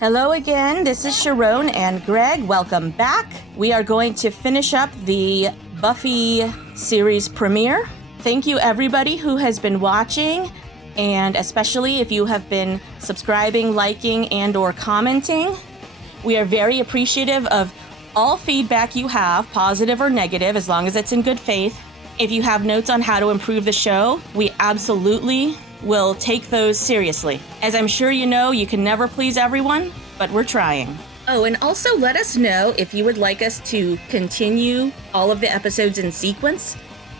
Hello again, this is Sharon and Greg. Welcome back. We are going to finish up the Buffy series premiere. Thank you everybody who has been watching, and especially if you have been subscribing, liking, and or commenting. We are very appreciative of all feedback you have, positive or negative, as long as it's in good faith. If you have notes on how to improve the show, we absolutely will take those seriously. As I'm sure you know, you can never please everyone, but we're trying. Oh, and also let us know if you would like us to continue all of the episodes in sequence.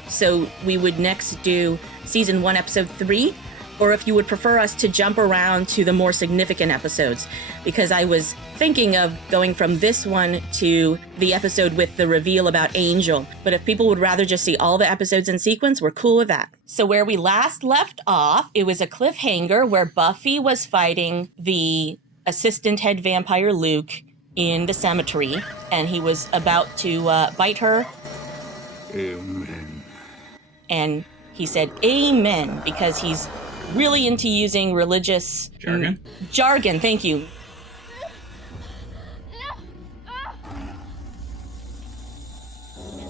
So we would next do season 1, episode 3, or if you would prefer us to jump around to the more significant episodes, because I was thinking of going from this one to the episode with the reveal about Angel. But if people would rather just see all the episodes in sequence, we're cool with that. So where we last left off, it was a cliffhanger where Buffy was fighting the assistant head vampire Luke in the cemetery, and he was about to bite her. Amen. And he said amen because he's really into using religious jargon, thank you.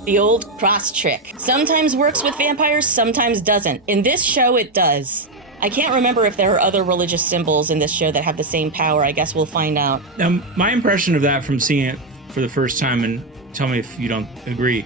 The old cross trick. Sometimes works with vampires, sometimes doesn't. In this show, it does. I can't remember if there are other religious symbols in this show that have the same power. I guess we'll find out. Now, my impression of that from seeing it for the first time, and tell me if you don't agree,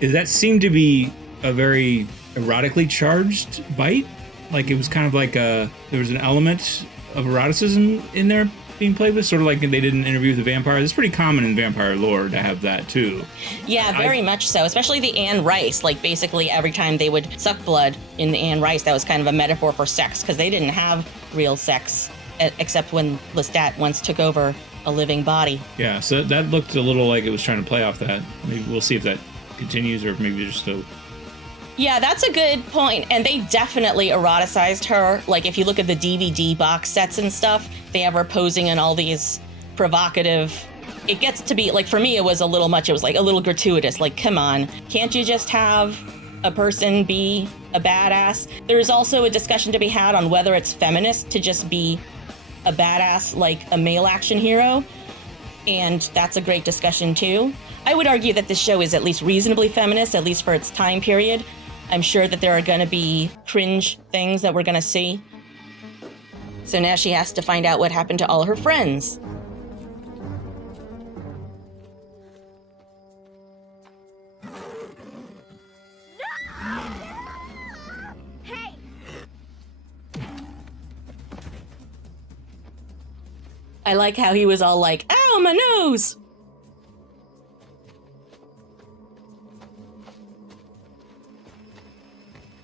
is that seemed to be a very erotically charged bite. Like it was kind of like there was an element of eroticism in there being played with, sort of like they did an interview with the vampire. It's pretty common in vampire lore to have that too. Yeah, very much so, especially the Anne Rice. Like basically every time they would suck blood in the Anne Rice, that was kind of a metaphor for sex, because they didn't have real sex except when Lestat once took over a living body. Yeah, so that looked a little like it was trying to play off that. Maybe we'll see if that continues, or maybe just a... Yeah, that's a good point. And they definitely eroticized her. Like, if you look at the DVD box sets and stuff, they have her posing in all these provocative... It gets to be, like, for me, it was a little much. It was, like, a little gratuitous. Like, come on. Can't you just have a person be a badass? There's also a discussion to be had on whether it's feminist to just be a badass like a male action hero. And that's a great discussion, too. I would argue that this show is at least reasonably feminist, at least for its time period. I'm sure that there are going to be cringe things that we're going to see. So now she has to find out what happened to all her friends. Hey! I like how he was all like, ow, my nose!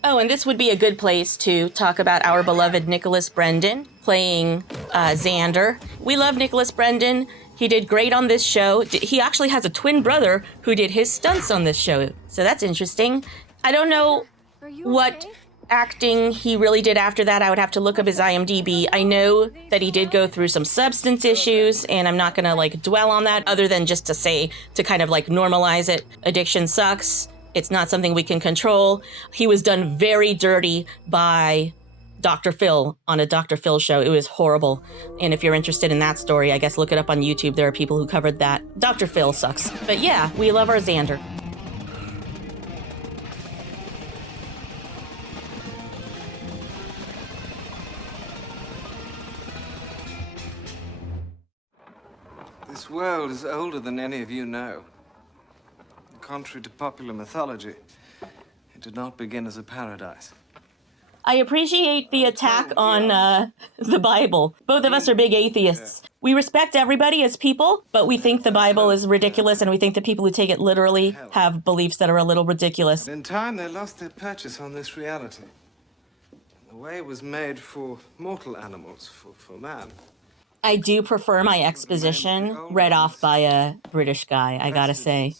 Oh, and this would be a good place to talk about our beloved Nicholas Brendan playing Xander. We love Nicholas Brendan. He did great on this show. He actually has a twin brother who did his stunts on this show, so that's interesting. I don't know what acting he really did after that. I would have to look up his IMDb. I know that he did go through some substance issues, and I'm not gonna like dwell on that other than just to say, to kind of like normalize it. Addiction sucks. It's not something we can control. He was done very dirty by Dr. Phil on a Dr. Phil show. It was horrible. And if you're interested in that story, I guess look it up on YouTube. There are people who covered that. Dr. Phil sucks. But yeah, we love our Xander. This world is older than any of you know. Contrary to popular mythology, it did not begin as a paradise. I appreciate the attack on the Bible. Both of us are big atheists. We respect everybody as people, but we think the Bible is ridiculous, and we think the people who take it literally have beliefs that are a little ridiculous. In time, they lost their purchase on this reality. The way was made for mortal animals, for man. I do prefer my exposition read off by a British guy, I gotta say.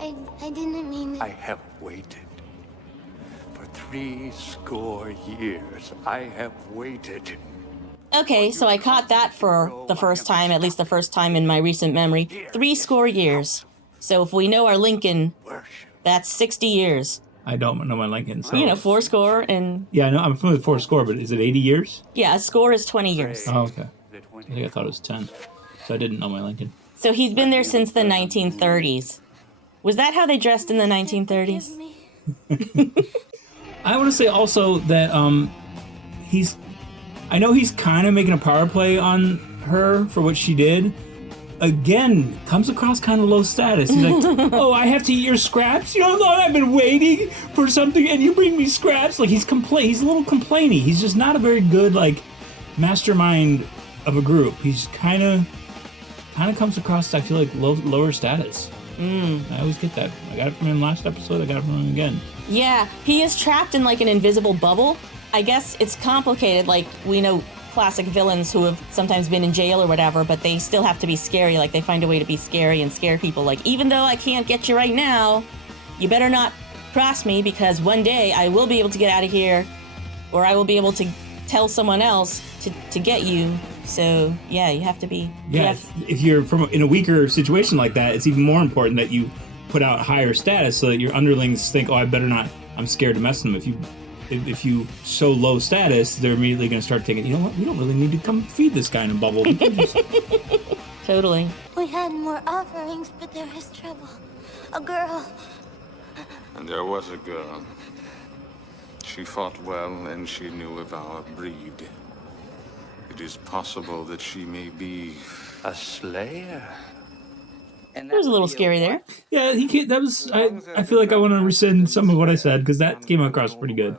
I didn't mean it. I have waited. For 70 years, I have waited. Okay, so I caught that for the first time, at least the first time in my recent memory. 70 years. So if we know our Lincoln, that's 60 years. I don't know my Lincoln. So. You know, 4 and... Yeah, I know. I'm familiar with 4 but is it 80 years? Yeah, a score is 20 years. Oh, okay. I think I thought it was 10. So I didn't know my Lincoln. So he's been there since the 1930s. Was that how they dressed in the 1930s? I want to say also that I know he's kind of making a power play on her for what she did. Again, comes across kind of low status. He's like, oh, I have to eat your scraps? You know, I've been waiting for something and you bring me scraps? Like, he's a little complainy. He's just not a very good, like, mastermind of a group. He's kind of comes across, I feel like, lower status. I always get that. I got it from him last episode. I got it from him again. Yeah, he is trapped in, like, an invisible bubble. I guess it's complicated. Like, we know classic villains who have sometimes been in jail or whatever, but they still have to be scary. Like, they find a way to be scary and scare people. Like, even though I can't get you right now, you better not cross me, because one day I will be able to get out of here, or I will be able to tell someone else to get you. So, yeah, you have to be... Yeah, if you're in a weaker situation like that, it's even more important that you put out higher status so that your underlings think, oh, I better not, I'm scared to mess with them. If you so low status, they're immediately going to start thinking, you know what, we don't really need to come feed this guy in a bubble. Totally. We had more offerings, but there was trouble. A girl. And there was a girl. She fought well, and she knew of our breed. It is possible that she may be a slayer. It was a little scary there. Yeah, I feel like I want to rescind some of what I said, because that came across pretty good.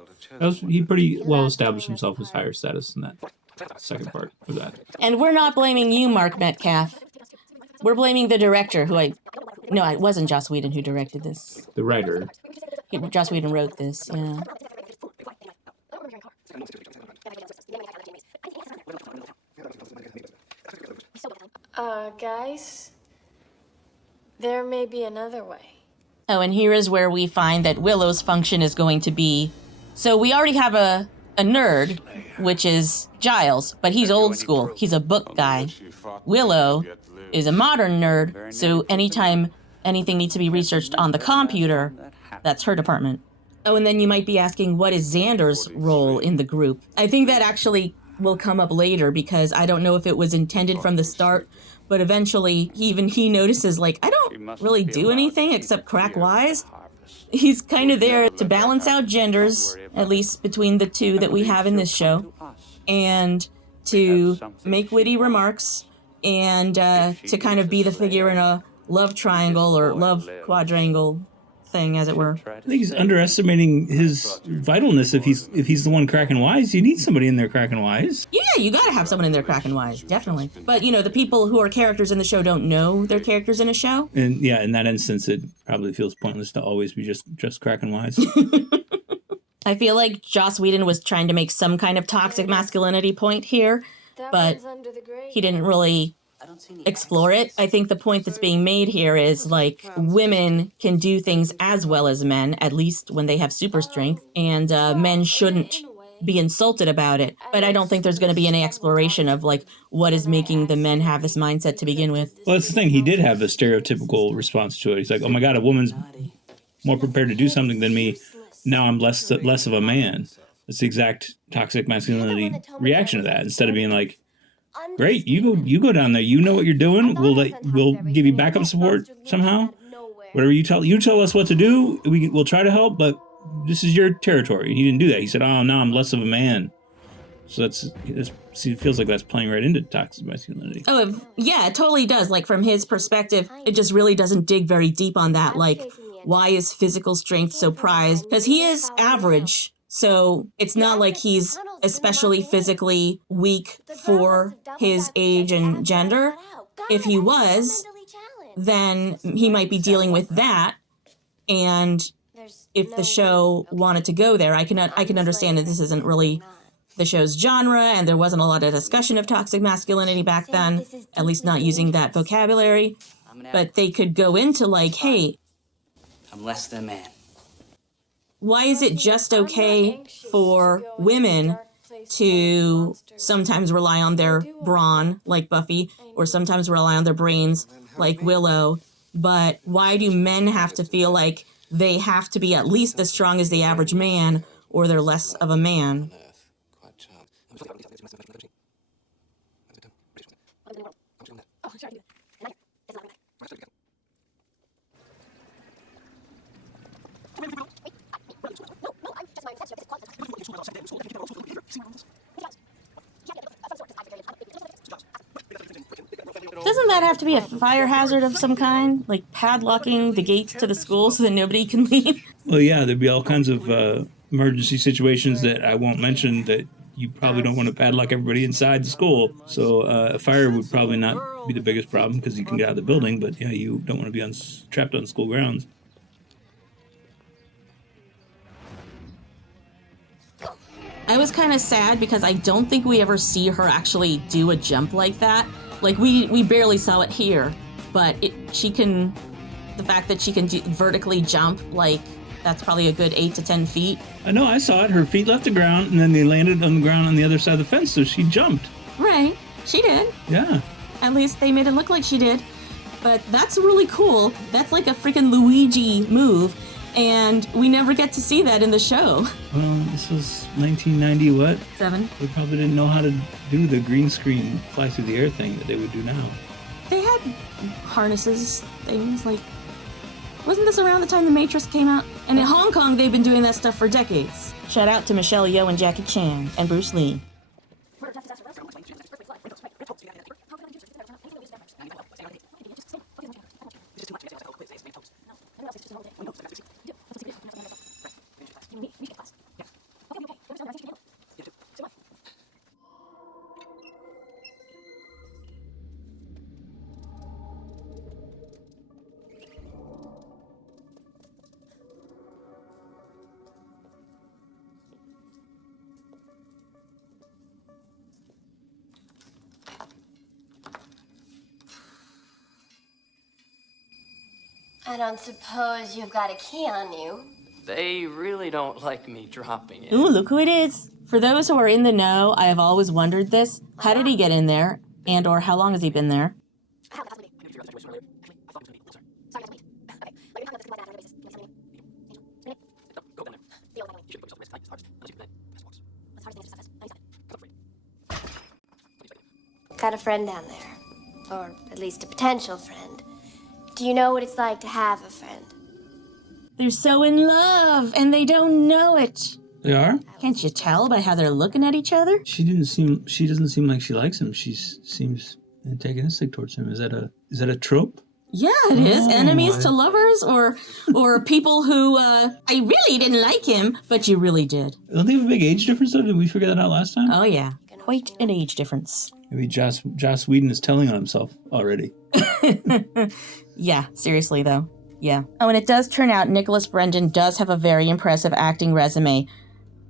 He pretty well established himself as higher status in that second part of that. And we're not blaming you, Mark Metcalf. We're blaming the director, No, it wasn't Joss Whedon who directed this. The writer. Joss Whedon wrote this, yeah. Guys, there may be another way. Oh, and here is where we find that Willow's function is going to be... So we already have a nerd, which is Giles, but he's old school. He's a book guy. Willow is a modern nerd, so anytime anything needs to be researched on the computer, that's her department. Oh, and then you might be asking, what is Xander's role in the group? I think that actually will come up later, because I don't know if it was intended from the start, but eventually even he notices, like, I don't really do anything except crack wise. He's kind of there to balance out genders, at least between the two that we have in this show, and to make witty remarks, and to kind of be the figure in a love triangle or love quadrangle thing, as it were. I think he's underestimating his vitalness. If he's the one cracking wise, you need somebody in there cracking wise. Yeah, you gotta have someone in there cracking wise, definitely. But, you know, the people who are characters in the show don't know they're characters in a show. And yeah, in that instance, it probably feels pointless to always be just cracking wise. I feel like Joss Whedon was trying to make some kind of toxic masculinity point here, but he didn't really explore it. I think the point that's being made here is, like, women can do things as well as men, at least when they have super strength, and men shouldn't be insulted about it. But I don't think there's going to be any exploration of, like, what is making the men have this mindset to begin with. Well, that's the thing. He did have a stereotypical response to it. He's like, oh my God, a woman's more prepared to do something than me. Now I'm less of a man. It's the exact toxic masculinity reaction to that. Instead of being like, great, you go down there. You know what you're doing. We'll give you backup support somehow. Whatever you tell us what to do. We'll try to help, but this is your territory. He didn't do that. He said, "Oh, no, I'm less of a man." So it feels like that's playing right into toxic masculinity. Oh, yeah, it totally does. Like, from his perspective, it just really doesn't dig very deep on that. Like, why is physical strength so prized? Because he is average. So it's not like he's especially physically weak for his age and gender. If he was, then he might be dealing with that. And if the show wanted to go there, I can understand that this isn't really the show's genre, and there wasn't a lot of discussion of toxic masculinity back then, at least not using that vocabulary. but they could go into like, hey, I'm less than a man. why is it just okay for women to sometimes rely on their brawn, like Buffy, or sometimes rely on their brains, like Willow, but why do men have to feel like they have to be at least as strong as the average man, or they're less of a man? Doesn't that have to be a fire hazard of some kind? Like padlocking the gates to the school so that nobody can leave? Well, yeah, there'd be all kinds of emergency situations that I won't mention that you probably don't want to padlock everybody inside the school. So a fire would probably not be the biggest problem because you can get out of the building, but yeah, you don't want to be trapped on school grounds. I was kind of sad because I don't think we ever see her actually do a jump like that. Like, we barely saw it here, but the fact that she can vertically jump, like, that's probably a good 8 to 10 feet. I know, I saw it. Her feet left the ground, and then they landed on the ground on the other side of the fence, so she jumped. Right. She did. Yeah. At least they made it look like she did. But that's really cool. That's like a freaking Luigi move, and we never get to see that in the show. Well, this was 1990 what? 7. They probably didn't know how to do the green screen fly through the air thing that they would do now. They had harnesses, things like... Wasn't this around the time The Matrix came out? And in Hong Kong, they've been doing that stuff for decades. Shout out to Michelle Yeoh and Jackie Chan and Bruce Lee. I don't suppose you've got a key on you. They really don't like me dropping it. Ooh, look who it is. For those who are in the know, I have always wondered this. How did he get in there? And or how long has he been there? Got a friend down there. Or at least a potential friend. Do you know what it's like to have a friend? They're so in love, and they don't know it. They are? Can't you tell by how they're looking at each other? She doesn't seem like she likes him. She seems antagonistic towards him. Is that a trope? Yeah, it is. Enemies to lovers, or people who, I really didn't like him, but you really did. Don't they have a big age difference, though? Did we figure that out last time? Oh, yeah. Quite an age difference. Maybe Joss Whedon is telling on himself already. Yeah, seriously, though. Yeah. Oh, and it does turn out Nicholas Brendon does have a very impressive acting resume.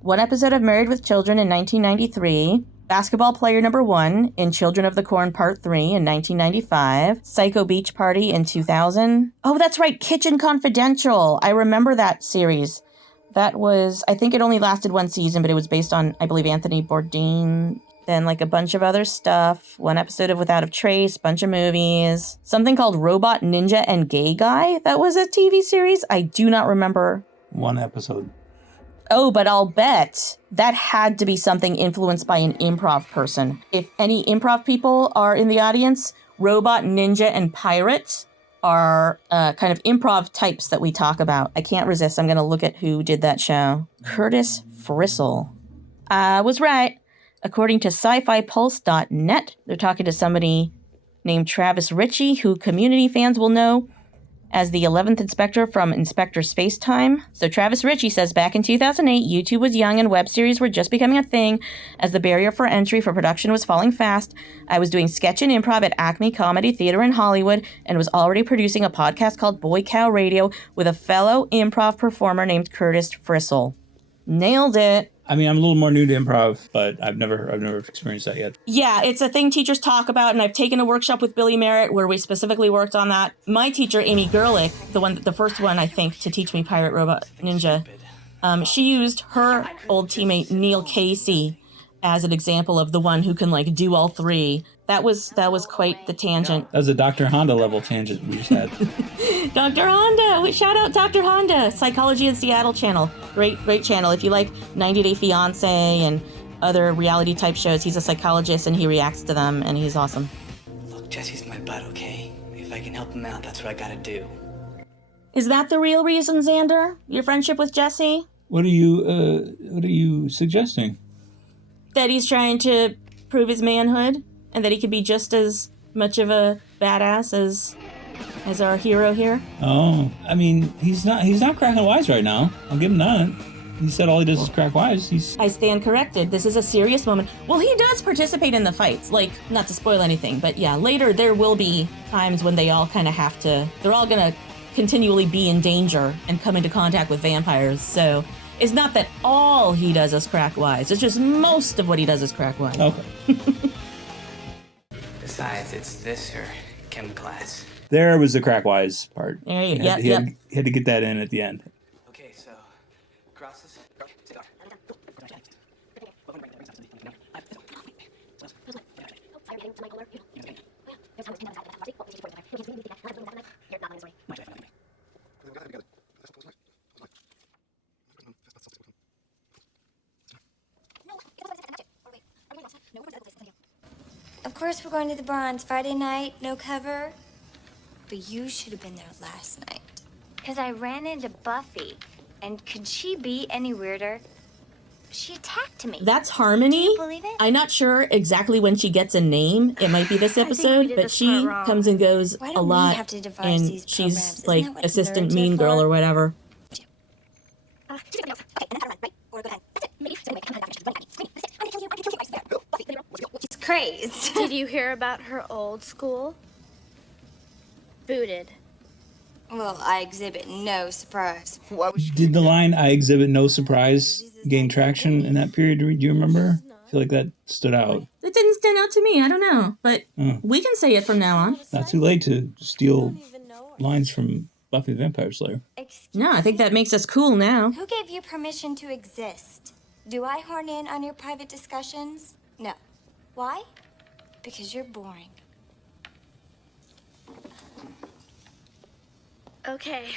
1 episode of Married with Children in 1993, Basketball Player Number 1 in Children of the Corn Part 3 in 1995, Psycho Beach Party in 2000. Oh, that's right, Kitchen Confidential. I remember that series. That was, I think it only lasted 1 season, but it was based on, I believe, Anthony Bourdain. Then, like, a bunch of other stuff. 1 episode of Without a Trace, bunch of movies. Something called Robot Ninja and Gay Guy. That was a TV series. I do not remember. 1 episode. Oh, but I'll bet that had to be something influenced by an improv person. If any improv people are in the audience, Robot Ninja and Pirate are kind of improv types that we talk about. I can't resist. I'm going to look at who did that show. Curtis Frissell. I was right. According to sci-fi-pulse.net, they're talking to somebody named Travis Ritchie, who community fans will know as the 11th Inspector from Inspector Spacetime. So Travis Ritchie says, back in 2008, YouTube was young and web series were just becoming a thing. As the barrier for entry for production was falling fast, I was doing sketch and improv at Acme Comedy Theater in Hollywood and was already producing a podcast called Boy Cow Radio with a fellow improv performer named Curtis Frissell. Nailed it. I mean, I'm a little more new to improv, but I've never experienced that yet. Yeah, it's a thing teachers talk about, and I've taken a workshop with Billy Merritt where we specifically worked on that. My teacher, Amy Gerlich, the first one, I think, to teach me Pirate Robot Ninja, she used her old teammate Neil Casey as an example of the one who can like do all three. That was quite the tangent. That was a Dr. Honda level tangent we just had. Dr. Honda! We shout out Dr. Honda, Psychology in Seattle channel. Great channel. If you like 90 Day Fiancé and other reality type shows, he's a psychologist and he reacts to them and he's awesome. Look, Jesse's my butt, okay? If I can help him out, that's what I gotta do. Is that the real reason, Xander? Your friendship with Jesse? What are you suggesting? That he's trying to prove his manhood and that he could be just as much of a badass as our hero here? Oh, I mean, he's not cracking wise right now. I'll give him that. He said all he does is crack wise. I stand corrected. This is a serious moment. Well, he does participate in the fights. Like, not to spoil anything, but yeah, later there will be times when they all kind of have to, they're all going to continually be in danger and come into contact with vampires. So it's not that all he does is crack wise. It's just most of what he does is crack wise. Okay. Besides, it's this or chem class. There was the crack wise part. There you go. He had to get that in at the end. Okay, so crosses. Of course we're going to the Bronze Friday night, no cover. But you should have been there last night. Because I ran into Buffy. And could she be any weirder? She attacked me. That's Harmony. Do you believe it? I'm not sure exactly when she gets a name. It might be this episode, but she comes and goes Why a don't we lot. have to devise And these she's programs? Isn't like that what assistant nerds are mean girl for? or whatever. She's crazed. Did you hear about her old school? Booted. Well, I exhibit no surprise. Did the line "I exhibit no surprise" gain traction in that period? Do you remember? I feel like that stood out. It didn't stand out to me. I don't know, but we can say it from now on. Not too late to steal lines from Buffy the Vampire Slayer. No, I think that makes us cool now. Who gave you permission to exist? Do I horn in on your private discussions? No. Why? Because you're boring. Okay,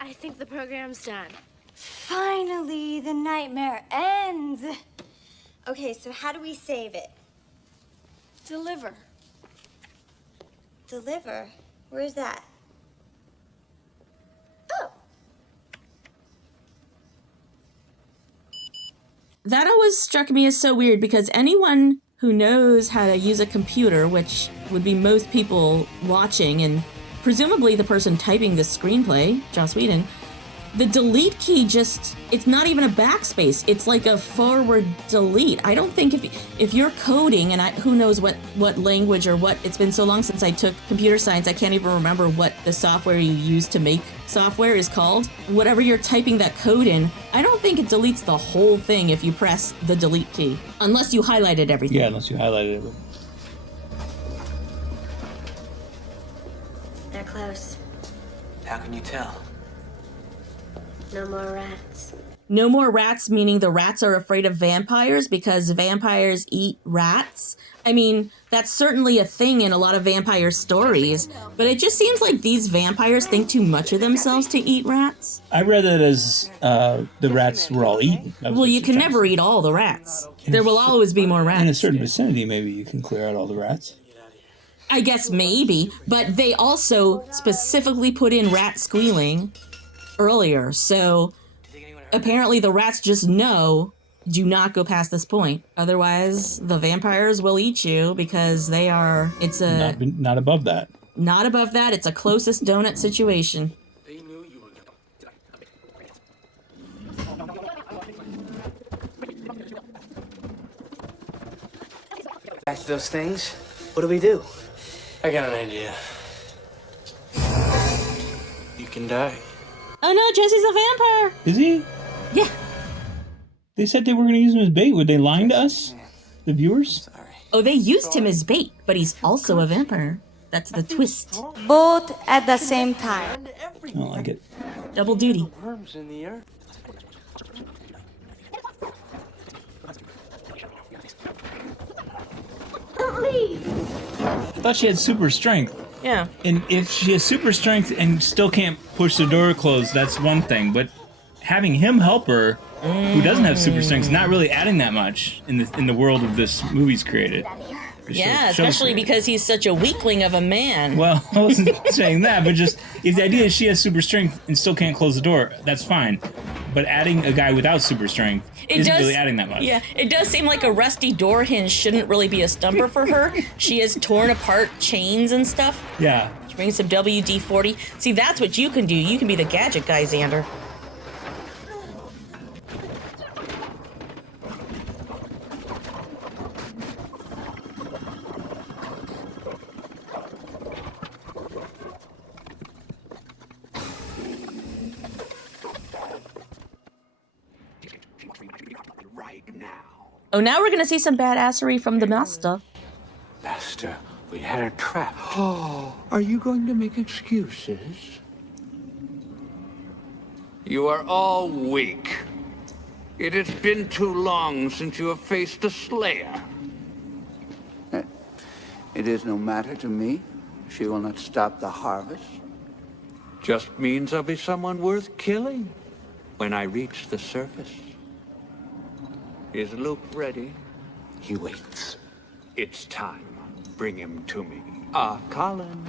I think the program's done. Finally, the nightmare ends. Okay, so how do we save it? Deliver. Deliver? Where's that? Oh. That always struck me as so weird because anyone who knows how to use a computer, which would be most people watching and presumably the person typing this screenplay, Joss Whedon, the delete key it's not even a backspace. It's like a forward delete. I don't think if you're coding, and who knows what language or what, it's been so long since I took computer science, I can't even remember what the software you use to make software is called. Whatever you're typing that code in, I don't think it deletes the whole thing if you press the delete key. Unless you highlighted everything. Yeah, unless you highlighted it. They're close. How can you tell? No more rats. No more rats, meaning the rats are afraid of vampires because vampires eat rats. I mean, that's certainly a thing in a lot of vampire stories, but it just seems like these vampires think too much of themselves to eat rats. I read it as the rats were all eaten. Well, you can never eat all the rats. There will always be more rats. In a certain vicinity, maybe you can clear out all the rats. I guess maybe, but they also specifically put in rat squealing earlier, so apparently the rats just know, do not go past this point. Otherwise, the vampires will eat you because it's not above that. Not above that, it's a closest donut situation. Back to those things. What do we do? I got an idea. You can die. Oh no, Jesse's a vampire! Is he? Yeah. They said they were going to use him as bait. Were they lying to us, the viewers? Oh, they used him as bait, but he's also a vampire. That's the twist. Both at the same time. I don't like it. Double duty. Worms in the earth. I thought she had super strength. Yeah. And if she has super strength and still can't push the door closed, that's one thing. But having him help her, who doesn't have super strength, is not really adding that much in the world of this movie's created. Yeah, especially because he's such a weakling of a man. Well, I wasn't saying that, but just if the idea is she has super strength and still can't close the door, that's fine. But adding a guy without super strength isn't really adding that much. Yeah, it does seem like a rusty door hinge shouldn't really be a stumper for her. She has torn apart chains and stuff. Yeah. She brings some WD-40. See, that's what you can do. You can be the gadget guy, Xander. Oh, now we're gonna see some badassery from the master. Master, we had a trap. Oh, are you going to make excuses? You are all weak. It has been too long since you have faced a Slayer. It is no matter to me. She will not stop the harvest. Just means I'll be someone worth killing when I reach the surface. Is Luke ready? He waits. It's time. Bring him to me. Colin.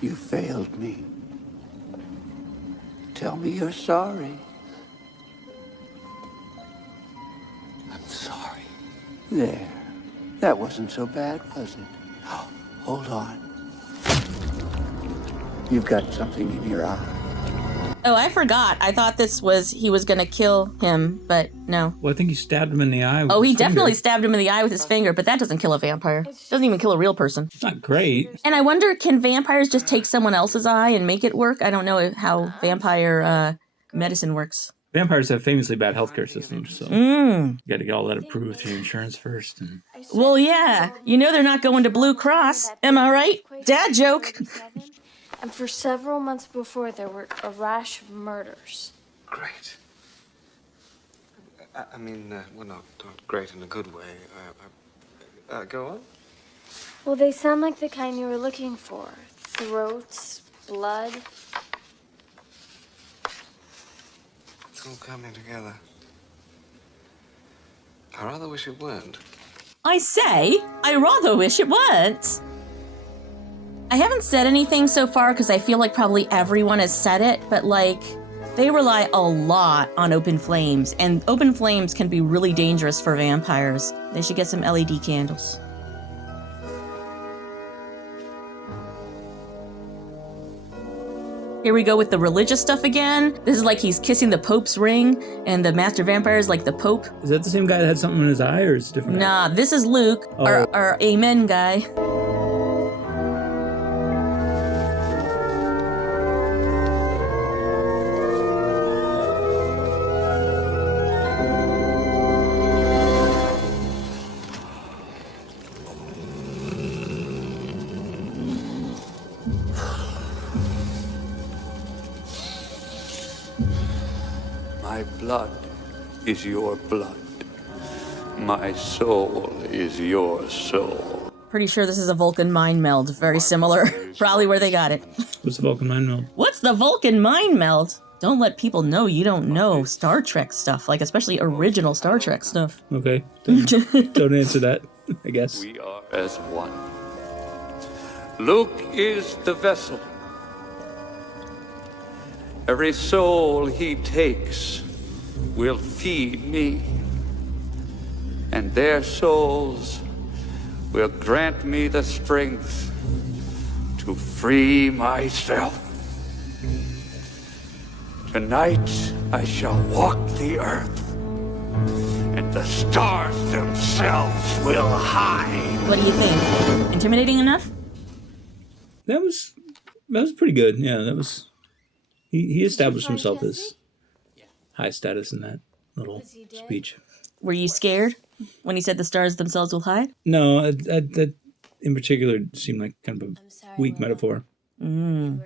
You failed me. Tell me you're sorry. I'm sorry. There. That wasn't so bad, was it? Oh, hold on. You've got something in your eye. Oh, I forgot. I thought he was gonna kill him, but no. Well, I think he stabbed him in the eye with Oh, he his definitely finger. stabbed him in the eye with his finger, but that doesn't kill a vampire. Doesn't even kill a real person. It's not great. And I wonder, can vampires just take someone else's eye and make it work? I don't know how vampire medicine works. Vampires have famously bad healthcare systems, so you got to get all that approved through insurance first. And Well, yeah. You know they're not going to Blue Cross. Am I right? Dad joke. And for several months before, there were a rash of murders. Great. I mean, well, not great in a good way. Go on. Well, they sound like the kind you were looking for. Throats, blood. It's all coming together. I rather wish it weren't. I say, I rather wish it weren't. I haven't said anything so far because I feel like probably everyone has said it, but like, they rely a lot on open flames, and open flames can be really dangerous for vampires. They should get some LED candles. Here we go with the religious stuff again. This is like he's kissing the Pope's ring, and the Master Vampire is like the Pope. is that the same guy that had something in his eye, or is it a different guy? Nah, this is Luke, our Amen guy. My blood is your blood. My soul is your soul. Pretty sure this is a Vulcan mind meld. Very similar. Probably where they got it. What's the Vulcan mind meld? What's the Vulcan mind meld? Don't let people know you don't know Star Trek stuff, like especially original Star Trek stuff. Okay. Don't answer that, I guess. We are as one. Luke is the vessel. Every soul he takes will feed me, and their souls will grant me the strength to free myself. Tonight I shall walk the earth, and the stars themselves will hide. What do you think? Intimidating enough? That was pretty good. Yeah, that was. He established himself as high status in that. little speech. Were you scared when he said the stars themselves will hide? No, that in particular seemed like kind of a weak metaphor. Mm.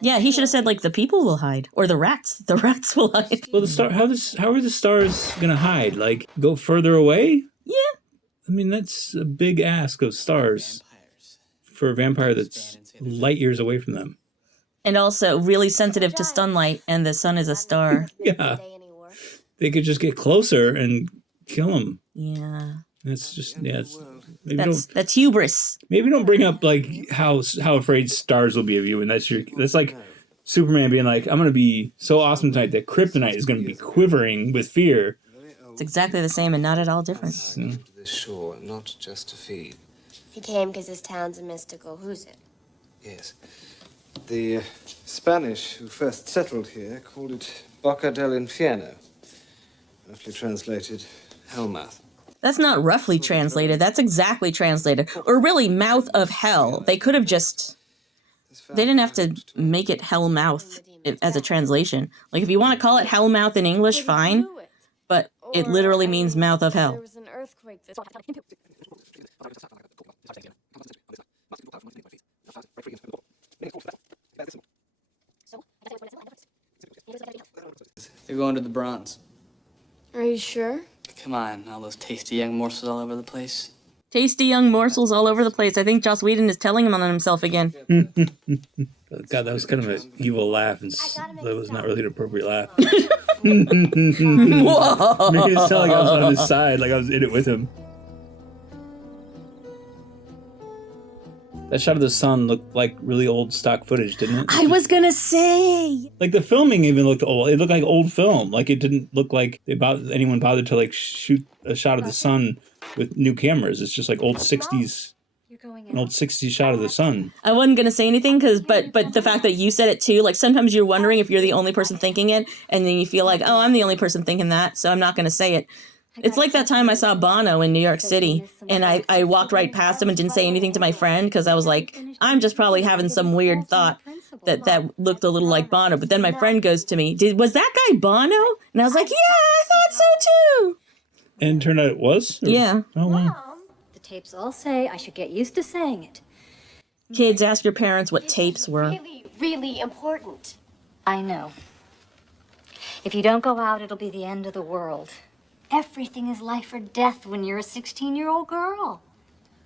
Yeah, he should have said like the people will hide or the rats. The rats will hide. Well, how are the stars gonna hide? Like go further away? Yeah. I mean, that's a big ask of stars for a vampire that's light years away from them. And also really sensitive to sunlight, and the sun is a star. Yeah. They could just get closer and kill him. Yeah. That's just, that's hubris. Maybe don't bring up like how afraid stars will be of you, and that's like Superman being like, I'm gonna be so awesome tonight that kryptonite is gonna be quivering with fear. It's exactly the same and not at all different. To this shore, not just to feed. He came because his town's a mystical who's it? Yes. The Spanish who first settled here called it Boca del Infierno, roughly translated Hellmouth. That's not roughly translated. That's exactly translated. Or really, mouth of hell. They could have just... They didn't have to make it hell mouth as a translation. Like, if you want to call it hell mouth in English, fine. But it literally means mouth of hell. There was an earthquake that... You're going to the Bronze. Are you sure? Come on, all those tasty young morsels all over the place. Tasty young morsels all over the place. I think Joss Whedon is telling him on himself again. God, that was kind of an evil laugh, and that was not really an appropriate laugh. Whoa. Made it sound like I was on his side, like I was in it with him. That shot of the sun looked like really old stock footage, didn't it? I was gonna say. Like the filming even looked old. It looked like old film. Like it didn't look like anyone bothered to like shoot a shot of the sun with new cameras. It's just like old 60s, an old 60s shot of the sun. I wasn't gonna say anything but the fact that you said it too, like sometimes you're wondering if you're the only person thinking it, and then you feel like, oh, I'm the only person thinking that, so I'm not gonna say it. It's like that time I saw Bono in New York City, and I walked right past him and didn't say anything to my friend because I was like, I'm just probably having some weird thought that looked a little like Bono. But then my friend goes to me, was that guy Bono? And I was like, yeah, I thought so too. And it turned out it was? Yeah. Oh, wow. The tapes all say I should get used to saying it. Kids, ask your parents what tapes were. Really, really important. I know. If you don't go out, it'll be the end of the world. Everything is life or death when you're a 16-year-old girl.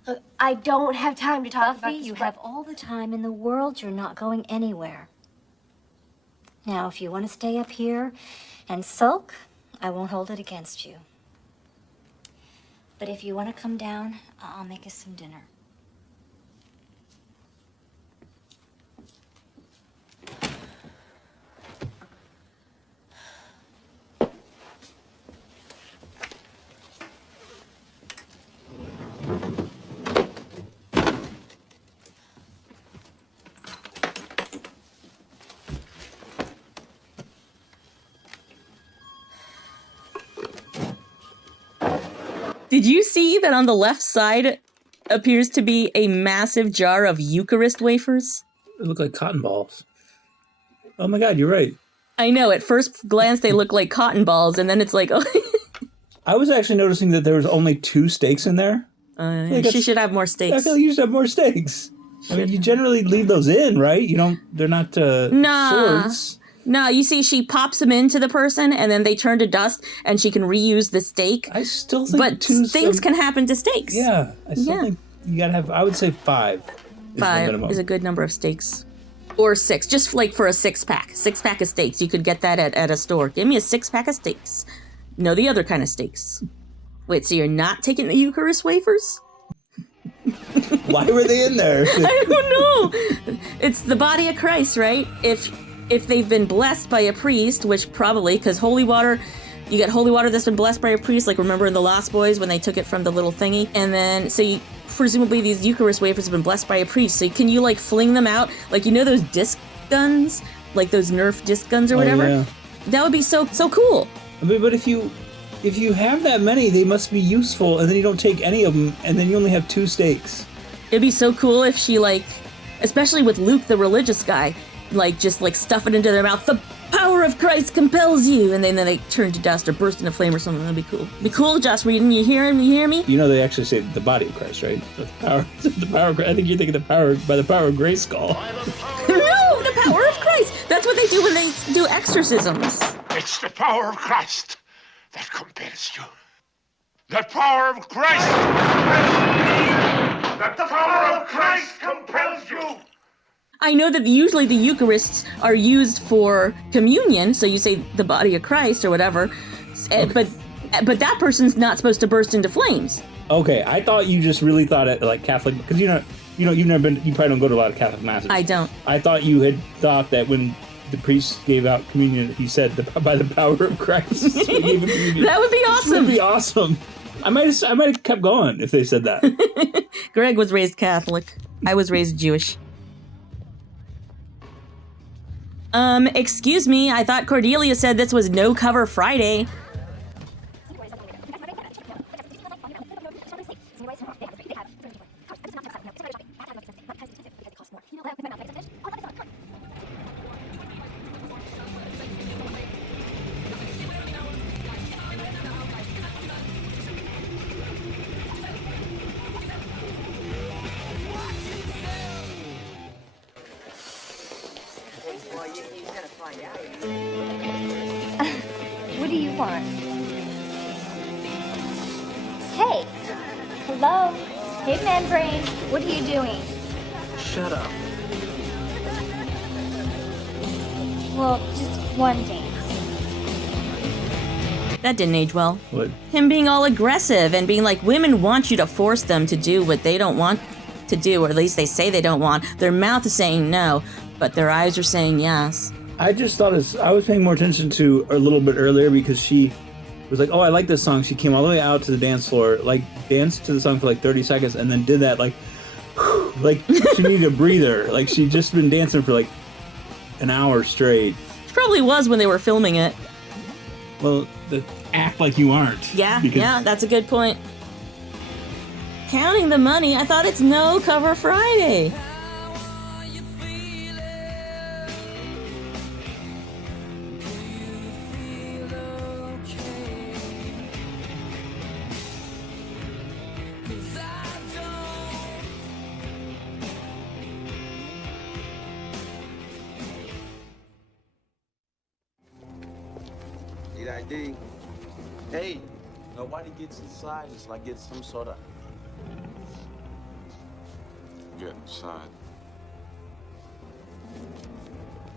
Look, I don't have time to talk about Buffy, this. you have all the time in the world. You're not going anywhere. Now, if you want to stay up here and sulk, I won't hold it against you. But if you want to come down, I'll make us some dinner. Did you see that on the left side appears to be a massive jar of Eucharist wafers? They look like cotton balls. Oh my God, you're right. I know, at first glance they look like cotton balls, and then it's like, oh. I was actually noticing that there was only 2 steaks in there. She should have more steaks. I feel like you should have more steaks. I mean, you generally leave those in, right? They're not swords. No, you see, she pops them into the person, and then they turn to dust, and she can reuse the steak. I still think but things can happen to steaks. Yeah, I still think you gotta have, I would say 5. 5 is a good number of steaks. Or 6, just like for a 6-pack. 6-pack of steaks. You could get that at a store. Give me a 6-pack of steaks. No, the other kind of steaks. Wait, so you're not taking the Eucharist wafers? Why were they in there? I don't know. It's the body of Christ, right? If they've been blessed by a priest, which probably, because holy water, you get holy water that's been blessed by a priest, like remember in the Lost Boys when they took it from the little thingy, and then, presumably these Eucharist wafers have been blessed by a priest, so can you, like, fling them out? Like, you know those disc guns? Like those Nerf disc guns or whatever? Yeah. That would be so cool. I mean, but if you have that many, they must be useful, and then you don't take any of them, and then you only have 2 steaks. It'd be so cool if she, like, especially with Luke, the religious guy, like, just, like, stuff it into their mouth. The power of Christ compels you, and then they turn to dust or burst into flame or something. That'd be cool. Be cool, Joss Whedon. You hear him? You hear me? You know they actually say the body of Christ, right? The power of Christ. I think you're thinking by the power of Grayskull. No, the power of Christ. That's what they do when they do exorcisms. It's the power of Christ that compels you. The power of Christ compels me. The power of Christ compels you. I know that usually the Eucharists are used for communion, so you say the body of Christ or whatever, but that person's not supposed to burst into flames. Okay, I thought you just really thought it like Catholic, because you've never been, you probably don't go to a lot of Catholic masses. I don't. I thought you had thought that when the priest gave out communion, he said by the power of Christ. That would be awesome. That would be awesome. I might have kept going if they said that. Greg was raised Catholic. I was raised Jewish. Excuse me, I thought Cordelia said this was No Cover Friday. What do you want? Hey! Hello? Hey, Membrane. What are you doing? Shut up. Well, just one dance. That didn't age well. What? Him being all aggressive and being like, women want you to force them to do what they don't want to do, or at least they say they don't want. Their mouth is saying no, but their eyes are saying yes. I just thought I was paying more attention to her a little bit earlier because she was like, oh, I like this song. She came all the way out to the dance floor, like danced to the song for like 30 seconds and then did that like she needed a breather. Like she'd just been dancing for like an hour straight. It probably was when they were filming it. Well, act like you aren't. Yeah, that's a good point. Counting the money, I thought it's No Cover Friday. Need ID? Hey, nobody gets inside until I get some sort of... Get inside.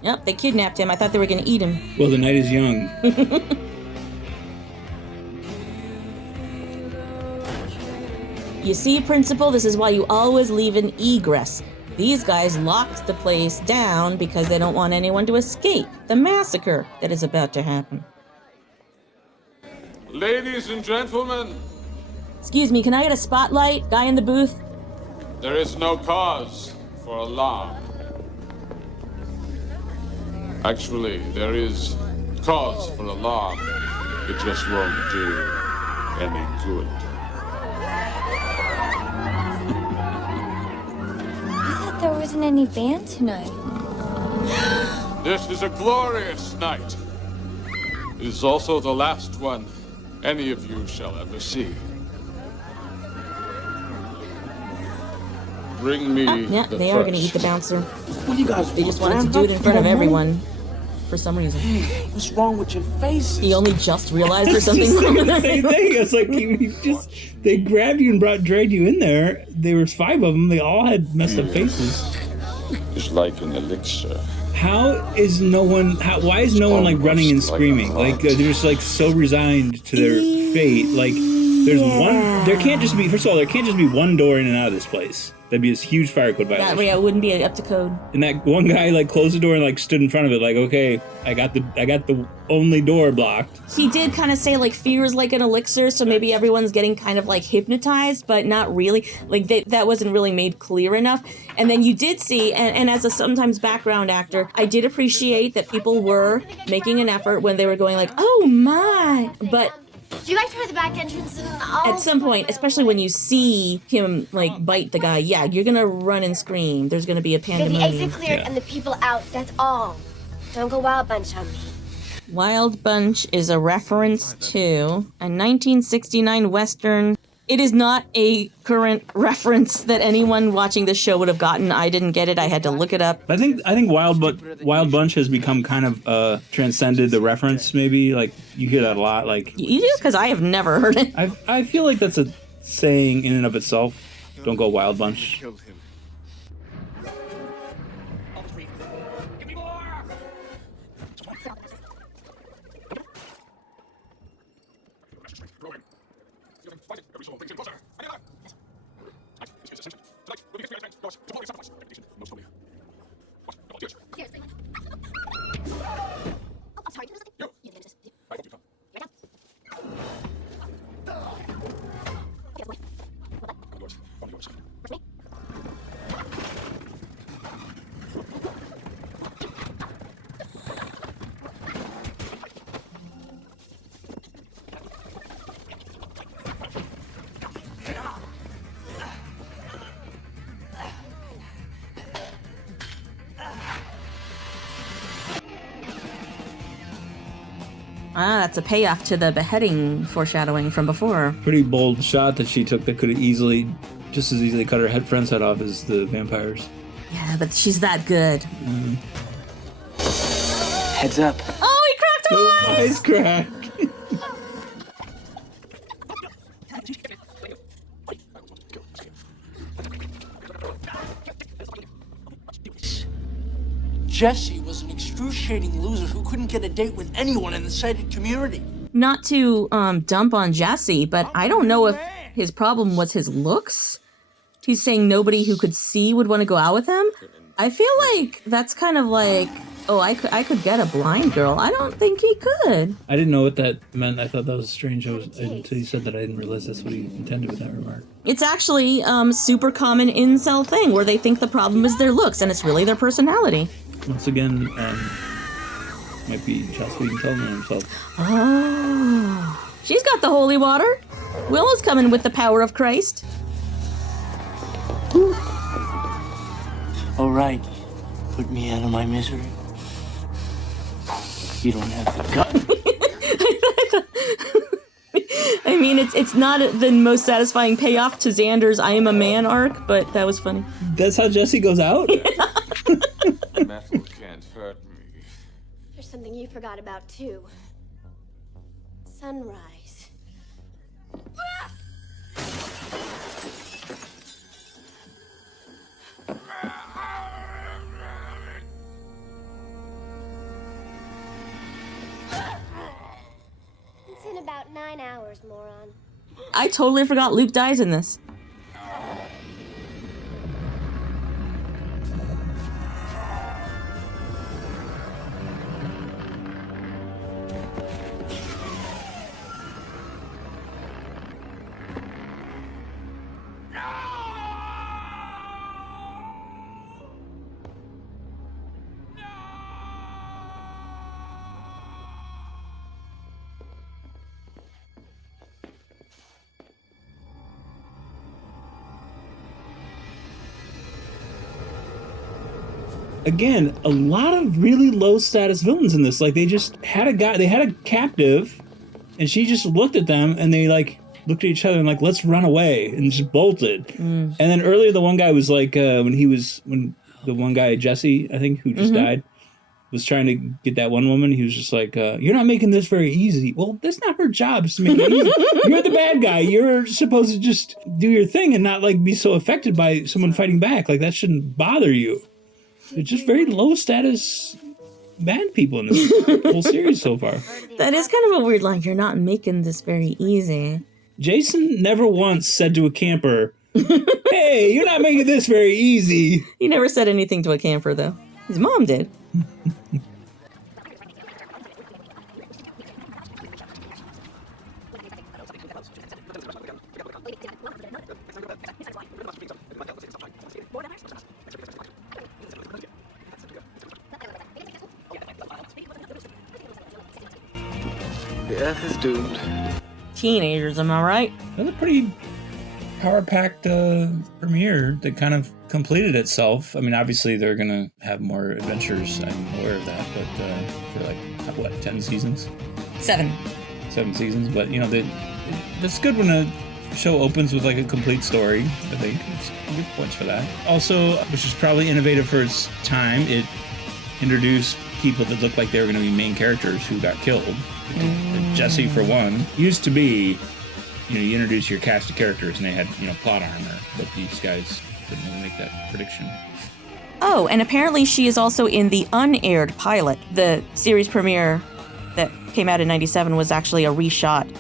Yep, they kidnapped him. I thought they were going to eat him. Well, the night is young. You see, Principal, this is why you always leave an egress. These guys locked the place down because they don't want anyone to escape the massacre that is about to happen. Ladies and gentlemen, Excuse me, can I get a spotlight? Guy in the booth? there is no cause for alarm. Actually, there is cause for alarm. It just won't do any good. I thought there wasn't any band tonight. This is a glorious night. It is also the last one any of you shall ever see. Bring me Yeah, the they are going to eat the first. bouncer. What do you guys They just wanted to do it in front of everyone. For some reason. What's wrong with your faces? He only just realized or something. The same thing. It's like they grabbed you and dragged you in there. There was 5 of them. They all had messed up faces. It's like an elixir. Why is no one like running and screaming? Like they're just like so resigned to their fate. Like there can't just be one door in and out of this place. That'd be this huge fire code violation. It wouldn't be up to code. And that one guy like closed the door and like stood in front of it like, okay, I got the only door blocked. He did kind of say like fear is like an elixir, so maybe everyone's getting kind of like hypnotized, but not really. Like that wasn't really made clear enough. And then you did see, and as a sometimes background actor, I did appreciate that people were making an effort when they were going like, oh my, but Do you guys try the back entrance? at some point, especially when you see him like bite the guy, yeah, you're gonna run and scream. There's gonna be a Get the pandemonium. exit cleared and the people out. That's all. Don't go wild bunch on me. Wild Bunch is a reference to a 1969 Western. It is not a current reference that anyone watching this show would have gotten. I didn't get it. I had to look it up. I think Wild Bunch has become kind of transcended the reference. Maybe like you hear that a lot. Like you do, because I have never heard it. I feel like that's a saying in and of itself. Don't go Wild Bunch. Ah, that's a payoff to the beheading foreshadowing from before. Pretty bold shot that she took that could have just as easily cut her friend's head off as the vampires. Yeah, but she's that good. Heads up. Oh, he cracked her eyes! Eyes crack. Jesse was an excruciating loser who couldn't get a date with anyone in the sighted community. Not to dump on Jesse, but I don't know if his problem was his looks. He's saying nobody who could see would want to go out with him. I feel like that's kind of like, oh, I could get a blind girl. I don't think he could. I didn't know what that meant. I thought that was strange. Until you said that, I didn't realize that's what he intended with that remark. It's actually super common incel thing where they think the problem is their looks and it's really their personality. Once again, might be Joss Whedon telling on himself. Oh, she's got the holy water. Willow's coming with the power of Christ. All right, put me out of my misery. You don't have the gun. I mean, it's not the most satisfying payoff to Xander's "I am a man" arc, but that was funny. That's how Jesse goes out? Metal can't hurt me. There's something you forgot about, too. Sunrise. It's in about 9 hours, moron. I totally forgot Luke dies in this. Again, a lot of really low status villains in this. Like they just had they had a captive, and she just looked at them, and they like looked at each other and like, let's run away, and just bolted. And then earlier, the one guy was like, when the one guy Jesse, I think, who just died, was trying to get that one woman. He was just like, you're not making this very easy. Well, that's not her job, is to make it easy. You're the bad guy. You're supposed to just do your thing and not like be so affected by someone fighting back. Like that shouldn't bother you. They're just very low status bad people in this whole series so far. That is kind of a weird line. You're not making this very easy. Jason never once said to a camper, hey, you're not making this very easy. He never said anything to a camper, though. His mom did. The Earth is doomed. Teenagers, am I right? That's a pretty power-packed premiere that kind of completed itself. I mean, obviously they're gonna have more adventures. I'm aware of that, but for like what, 10 seasons? 7 seasons. But you know, that's good when a show opens with like a complete story. I think it's good points for that. Also, which is probably innovative for its time, it introduced people that looked like they were going to be main characters who got killed. Jesse, for one, used to be, you introduce your cast of characters and they had, plot armor, but these guys didn't really make that prediction. Oh, and apparently she is also in the unaired pilot. The series premiere that came out in 97 was actually a reshot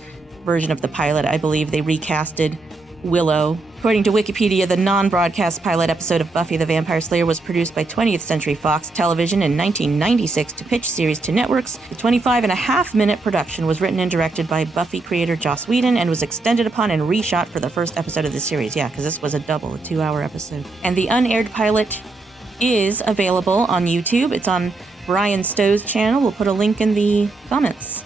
version of the pilot. I believe they recasted Willow. According to Wikipedia, the non-broadcast pilot episode of Buffy the Vampire Slayer was produced by 20th Century Fox Television in 1996 to pitch series to networks. The 25.5-minute production was written and directed by Buffy creator Joss Whedon and was extended upon and reshot for the first episode of the series. Yeah, because this was a 2-hour episode. And the unaired pilot is available on YouTube. It's on Brian Stowe's channel. We'll put a link in the comments.